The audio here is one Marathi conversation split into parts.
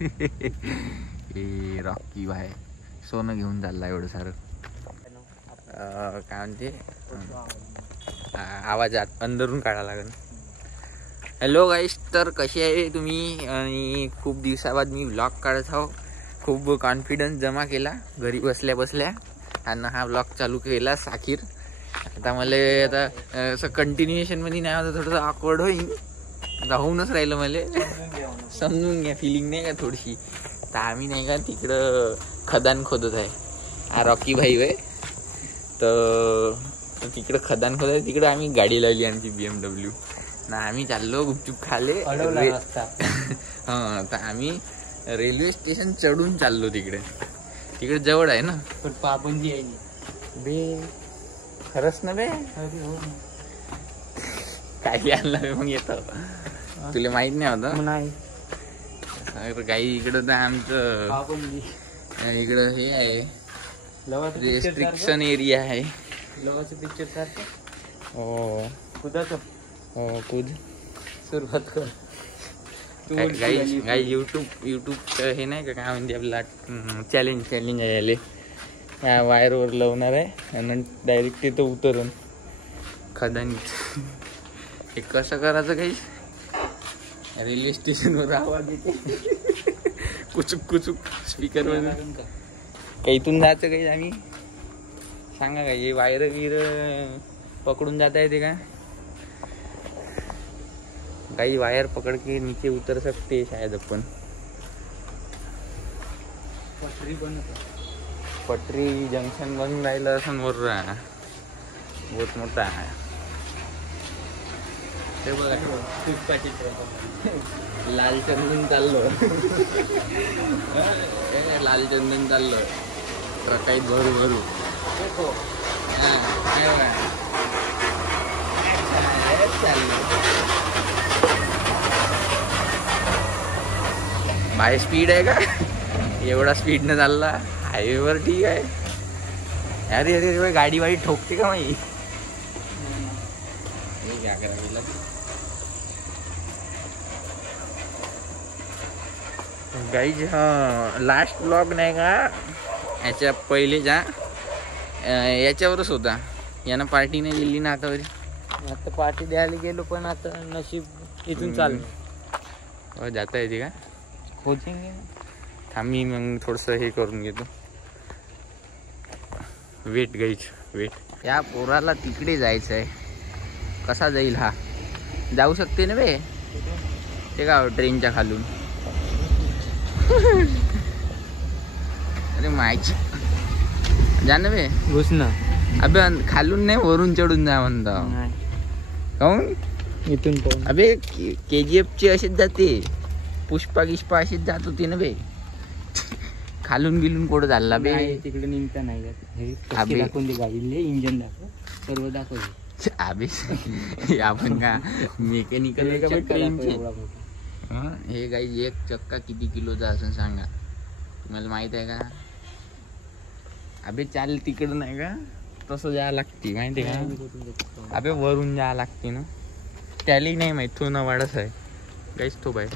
हे रॉकी भाई सोनं घेऊन चालला एवढं सारं. काय म्हणते आवाज अंदरून काढा लागेल. हॅलो गाईस, तर कसे आहे तुम्ही? आणि खूप दिवसाबाद मी व्लॉग काढत आहो. खूप कॉन्फिडन्स जमा केला घरी बसल्या बसल्या आणि हा व्लॉग चालू केला साखीर. आता मला आता असं कंटिन्युएशन मध्ये नाही होतं, थोडंसं ऑकवर्ड होईल. राहूनच राहिलं मला, समजून घ्या फिलिंग नाही का थोडीशी. तर आम्ही नाही का तिकडं खदान खोदत आहे. हा रॉकी भाई वय. तर तिकडं खदान खोदत आहे, तिकडं आम्ही गाडी लावली आमची BMW ना. आम्ही चाललो गुपचूप खाले. हां, तर आम्ही रेल्वे स्टेशन चढून चाललो तिकडे. तिकडे जवळ आहे ना. पण पाबंदी आहे बे, खरंच ना बे. काही आणलं मग येतं तुला माहित नाही होतं नाही. काही इकडं तर आमचं पाबंदी इकडं हे आहे, रेस्ट्रिक्शन एरिया आहे. लवाचं पिक्चर सारखं. हो कुदाचं हो, कूद सुरुवात कर. काही युट्यूबचं हे नाही का, काय म्हणते आपला चॅलेंज आहे याले. ह्या वायरवर लावणार आहे आणि डायरेक्ट तिथं उतरून खदानीत. हे कसं करायचं काही? रेल्वे स्टेशनवर आवाज येते कुचूक कुचूक स्पीकरवर. काहीतून जायचं काही आम्ही सांगा का? हे वायर गिर पकडून जाता येते का? काही वायर पकड़ के नीचे उतर सकते शायद अपन. पटरी जंक्शन बनून राहिलं असं वर बहुत मोठा आहे. ते बघा लाल चंदन चाललो. लाल चंदन चाललो ट्रकाईत भरू भरू. बाय स्पीड आहे का? एवढा स्पीड न चालला हायवेवर ठीक आहे. अरे अरे अरे, गाडी वाडी ठोकते का माही? क्या करायला गाईज. हा लास्ट ब्लॉग नाही का याच्या पहिलेच्या याच्यावरच होता. यानं पार्टी नाही दिली ना आतावरी. आता पार्टी द्यायला गेलो पण आता नशीब इथून चाललं. जाता येते का? कोचिंग थांब मी मग थोडंसं हे करून घेतो. Wait guys wait. या पोराला तिकडे जायचं आहे. कसा जाईल हा? जाऊ शकते ना बे ते का ट्रेनच्या खालून? अरे मायची जा ना बे. घुस ना. अबे खालून नाही वरून चढून जा म्हणता. काऊन इथून पण अबे KGF ची अशीच जाते. पुष्पा गिष्पा अशीच जात होती ना बे. खालून बिलून कुठं चालला बे? तिकडे निघता नाही अबे दाखवून दे गाडीले. इंजन दाखव, सर्व दाखव. अबे आपण का मेकॅनिकल का ट्रेनचे? हे काही एक चक्का किती किलोचा असं सांगा, तुम्हाला माहित आहे का? अबे चाल तिकडं नाही का तसं जायला लागते माहिती का? अबे वरून जायला लागते ना. त्याला नाही माहित, तो नवाडच आहे गाईस. तो बाय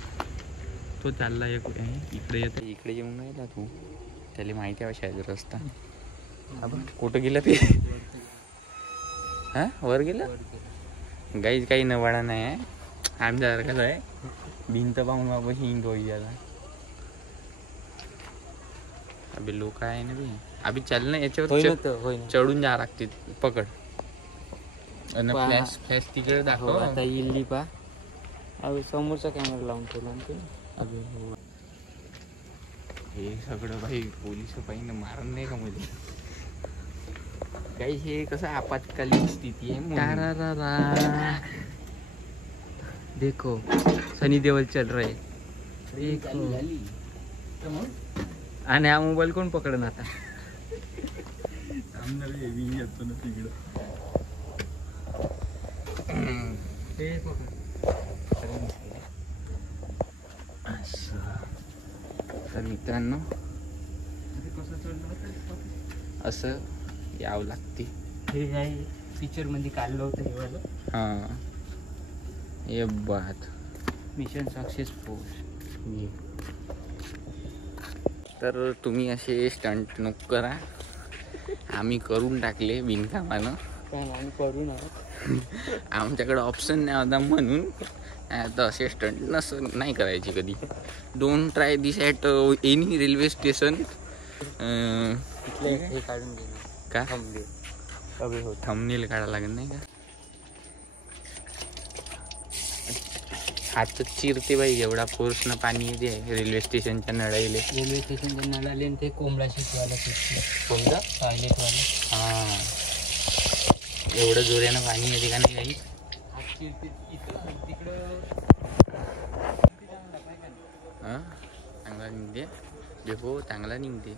तो चालला एक इकडे येत. इकडे येऊन राहिला तू. त्याला माहिती आहे शायद रस्ता. कुठं गेला ते? हा वर गेलं गाईज. काही नवाडा नाही आहे आमच्यासारखाच आहे. भिंत पाहून वापस हिंग याला. अबे लोक आहे ना बी. अभि चाल ना याच्यावर चढून जा लागते. पकड फ्लॅश फ्लॅश तिकडे दाखव. आता इल्ली पा. अबे समोरचा कॅमेरा लावून ठेवला. अबे हो, हे सगळं भाई पोलिस पाहिजे मारण नाही का मध्ये? काही हे कसं आपत्कालीन स्थिती आहे. देखो सनी देओल चल रहे. आणि हा मोबाईल कोण पकडन आता? तर मित्रांनो असं यावं लागते. हे आहे पिक्चर मध्ये काढलं होतं हे वालं. हां ये बात मिशन सक्सेसफुल. तर तुम्ही असे स्टंट नको करा. आम्ही करून टाकले बिनकामानं. पण आम्ही करू ना. आमच्याकडे ऑप्शन नाही होता म्हणून. आता असे स्टंट नाही करायचे कधी. Don't try this at any railway station. हे काढून गेले का थंबनेल काढायला लागत नाही का? हातच चिरते बाई एवढा फोर्सनं पाणी येते रेल्वे स्टेशनच्या नळाईले. रेल्वे स्टेशनच्या नळाले ते कोंबडा शिकवायला कोणतं टॉयलेटवाला. हां एवढं जोऱ्यानं पाणी येते का नाही काही? हां चांगला निघते. देखो चांगला निघते.